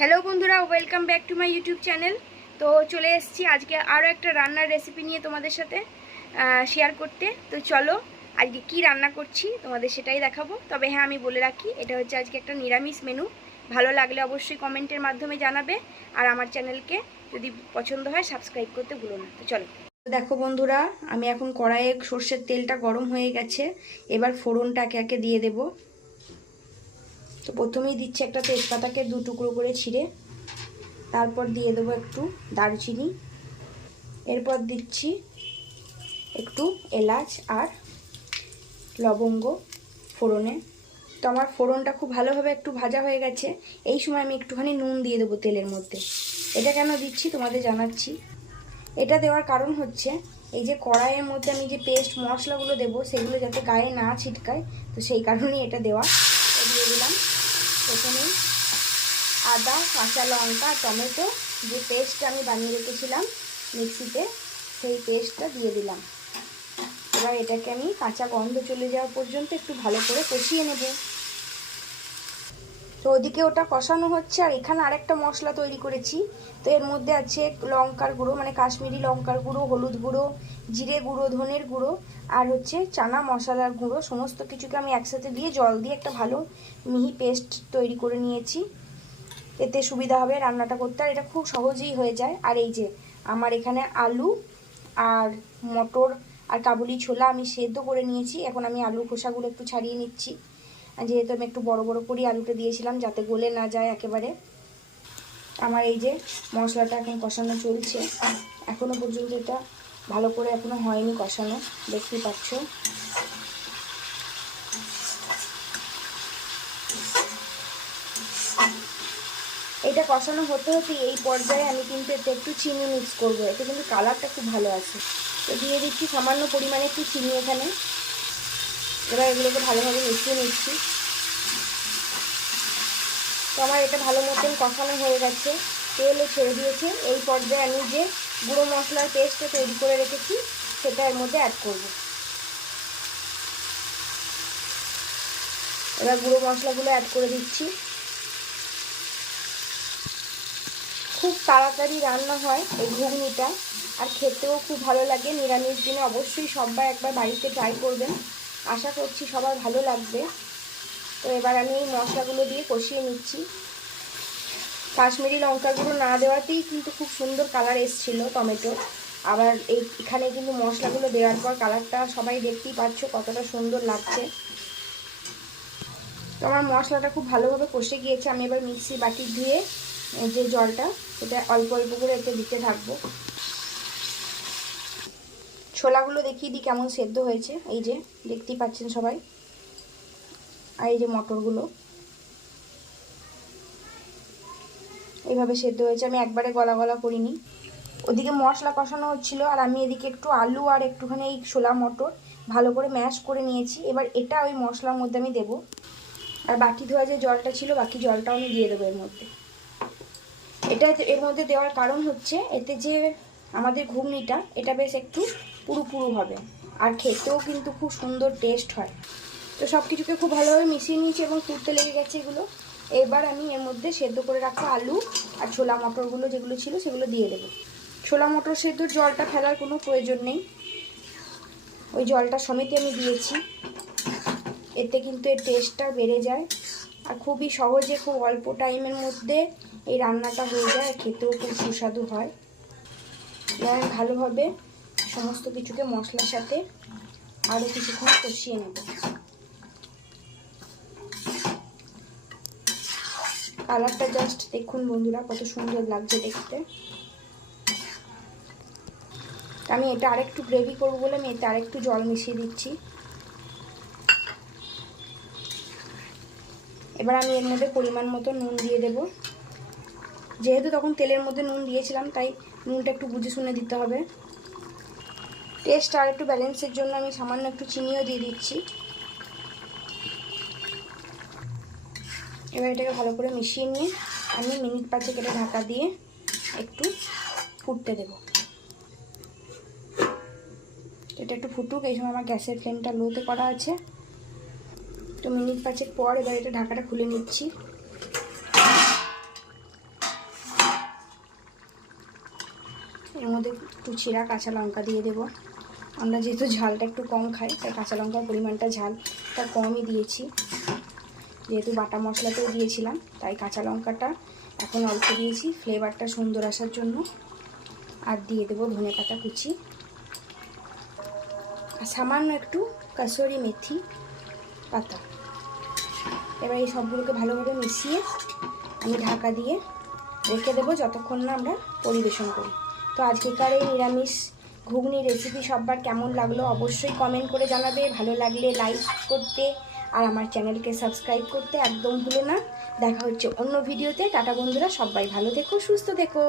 Hello বন্ধুরা, welcome back to my YouTube channel. তো চলে এসেছি আজকে আরও একটা রান্নার রেসিপি নিয়ে তোমাদের সাথে শেয়ার করতে। তো চলো আজকে কি রান্না করছি তোমাদের সেটাই দেখাবো। তবে হ্যাঁ, আমি বলে রাখি এটা হচ্ছে আজকে একটা নিরামিষ মেনু। ভালো লাগলে অবশ্যই কমেন্টের মাধ্যমে জানাবে, আর আমার চ্যানেলকে যদি পছন্দ হয় সাবস্ক্রাইব করতে ভুলো না। তো চলো দেখো বন্ধুরা, আমি এখন কড়াইয়ে সর্ষের তেলটা গরম হয়ে গেছে। এবার ফোড়নটা একে একে দিয়ে দেবো। তো প্রথমেই দিচ্ছি একটা তেজপাতাকে দু টুকরো করে ছিঁড়ে, তারপর দিয়ে দেবো একটু দারুচিনি, এরপর দিচ্ছি একটু এলাচ আর লবঙ্গ ফোড়নে। তো আমার ফোড়নটা খুব ভালোভাবে একটু ভাজা হয়ে গেছে। এই সময় আমি একটুখানি নুন দিয়ে দেবো তেলের মধ্যে। এটা কেন দিচ্ছি তোমাদের জানাচ্ছি। এটা দেওয়ার কারণ হচ্ছে এই যে কড়াইয়ের মধ্যে আমি যে পেস্ট মশলাগুলো দেবো সেগুলো যাতে গায়ে না ছিটকায়, তো সেই কারণেই এটা দেওয়া। দিয়ে দিলাম প্রথমেই আদা, কাঁচা লঙ্কা, টমেটো যে পেস্টটা আমি বানিয়ে রেখেছিলাম মিক্সিতে, সেই পেস্টটা দিয়ে দিলাম। এবার এটাকে আমি কাঁচা গন্ধ চলে যাওয়া পর্যন্ত একটু ভালো করে কষিয়ে নেব। তো ওদিকে ওটা কষানো হচ্ছে, আর এখানে আরেকটা মশলা তৈরি করেছি। তো এর মধ্যে আছে লঙ্কার গুঁড়ো, মানে কাশ্মীরি লঙ্কার গুঁড়ো, হলুদ গুঁড়ো, জিরে গুঁড়ো, ধনের গুঁড়ো, আর হচ্ছে চানা মশলার গুঁড়ো। সমস্ত কিছুকে আমি একসাথে দিয়ে জল দিয়ে একটা ভালো মিহি পেস্ট তৈরি করে নিয়েছি। এতে সুবিধা হবে রান্নাটা করতে, আর এটা খুব সহজেই হয়ে যায়। আর এই যে আমার এখানে আলু আর মটর আর কাবুলি ছোলা আমি সেদ্ধ করে নিয়েছি। এখন আমি আলুর খোসাগুলো একটু ছাড়িয়ে নিচ্ছি, যেহেতু আমি একটু বড় বড় করে আলুটা দিয়েছিলাম যাতে গলে না যায় একেবারে। আমার এই যে মশলাটা এখন কষানো চলছে, এখনো পর্যন্ত এটা ভালো করে এখনো হয়নি কষানো, দেখতেই পাচ্ছ। এটা কষানো হতে হতে এই পর্যায়ে আমি কিন্তু এতে একটু চিনি মিক্স করবো, এতে কিন্তু কালারটা খুব ভালো আছে। তো দিয়ে দিচ্ছি সামান্য পরিমাণে একটু চিনি এখানে। এবার এগুলোকে ভালোভাবে মিশিয়ে নিচ্ছি। তো আমার এটা ভালো মতন কষানো হয়ে গেছে, তেলও ছেড়ে দিয়েছে। এই পর্যায়ে আমি যে গুঁড়ো মশলার পেস্টটা তৈরি করে রেখেছি সেটা এর মধ্যে অ্যাড করব। এবার গুঁড়ো মশলাগুলো অ্যাড করে দিচ্ছি। খুব তাড়াতাড়ি রান্না হয় এই ঘুগনিটা, আর খেতেও খুব ভালো লাগে। নিরামিষ দিনে অবশ্যই সবাই একবার বাড়িতে ট্রাই করবেন, আশা করছি সবার ভালো লাগবে। তো এবার আমি এই মশলাগুলো দিয়ে কষিয়ে নিচ্ছি। কাশ্মীরি লঙ্কা গুঁড়ো না দেওয়াতেই কিন্তু খুব সুন্দর কালার এসেছিলো টমেটো। আবার এখানে কিন্তু মশলাগুলো দেওয়ার পর কালারটা সবাই দেখতেই পাচ্ছ কতটা সুন্দর লাগছে। তো আমার মশলাটা খুব ভালোভাবে কষে গিয়েছে। আমি এবার মিক্সি বাটি ধুয়ে যে জলটা সেটা অল্প অল্প করে এতে দিতে থাকবো। ছোলাগুলো দেখিয়ে দিই কেমন সেদ্ধ হয়েছে, এই যে দেখতেই পাচ্ছেন সবাই। আর এই যে মটরগুলো এইভাবে সেদ্ধ হয়েছে, আমি একবারে গলা গলা করিনি। ওদিকে মশলা কষানো হচ্ছিল, আর আমি এদিকে একটু আলু আর একটুখানি এই ছোলা মটর ভালো করে ম্যাশ করে নিয়েছি। এবার এটা ওই মশলার মধ্যে আমি দেবো, আর বাটি ধোয়া যে জলটা ছিল বাকি জলটাও আমি দিয়ে দেবো এর মধ্যে। এটা এর মধ্যে দেওয়ার কারণ হচ্ছে এতে যে আমাদের ঘুগনিটা এটা বেশ একটু পুরু পুরু হবে, আর খেতেও কিন্তু খুব সুন্দর টেস্ট হয়। তো সব কিছুকে খুব ভালোভাবে মিশিয়ে নিয়েছি এবং ফুটতে লেগে গেছে এগুলো। এবার আমি এর মধ্যে সেদ্ধ করে রাখা আলু আর ছোলা মটরগুলো যেগুলো ছিল সেগুলো দিয়ে দেবো। ছোলা মটর সেদ্ধর জলটা ফেলার কোনো প্রয়োজন নেই, ওই জলটা সমেত আমি দিয়েছি। এতে কিন্তু এর টেস্টটা বেড়ে যায়, আর খুবই সহজে খুব অল্প টাইমের মধ্যে এই রান্নাটা হয়ে যায়, খেতেও খুব সুস্বাদু হয়। এবার ভালোভাবে সমস্ত কিছুকে মশলার সাথে আরও কিছুক্ষণ কষিয়ে নেব। কালারটা জাস্ট দেখুন বন্ধুরা কত সুন্দর লাগছে দেখতে। আমি এটা আরেকটু গ্রেভি করবো বলে আমি এতে আরেকটু জল মিশিয়ে দিচ্ছি। এবার আমি এর মধ্যে পরিমাণ মতো নুন দিয়ে দেব। যেহেতু তখন তেলের মধ্যে নুন দিয়েছিলাম তাই নুনটা একটু বুঝে শুনে দিতে হবে। টেস্ট আর একটু ব্যালেন্সের জন্য আমি সামান্য একটু চিনিও দিয়ে দিচ্ছি। এবার এটাকে ভালো করে মিশিয়ে নিয়ে আমি মিনিট 5 এটা ঢাকা দিয়ে একটু ফুটতে দেব। এটা একটু ফুটুক, এই সময় আমার গ্যাসের ফ্লেমটা লোতে করা আছে। তো মিনিট 5 পর এবার এটা ঢাকাটা খুলে নিচ্ছি। এর মধ্যে একটু চিরা কাঁচা লঙ্কা দিয়ে দেবো। আমরা যেহেতু ঝালটা একটু কম খাই, তাই কাঁচা লঙ্কার পরিমাণটা ঝালটা কমই দিয়েছি। যেহেতু বাটা মশলাতেও দিয়েছিলাম, তাই কাঁচা লঙ্কাটা এখন অল্প দিয়েছি ফ্লেভারটা সুন্দর আসার জন্য। আর দিয়ে দেবো ধনেপাতা কুচি আর সামান্য একটু কাসুরি মেথি পাতা। এবার এই সবগুলোকে ভালোভাবে মিশিয়ে আমি ঢাকা দিয়ে রেখে দেবো যতক্ষণ না আমরা পরিবেশন করি। তো আজকেকার এই নিরামিষ ঘুগনি রেসিপি সবার কেমন লাগলো অবশ্যই কমেন্ট করে জানাবে। ভালো লাগলে লাইক করতে আর আমার চ্যানেলকে সাবস্ক্রাইব করতে একদম ভুলো না। দেখা হচ্ছে অন্য ভিডিওতে। টাটা বন্ধুরা, সবাই ভালো থেকো, সুস্থ থেকো।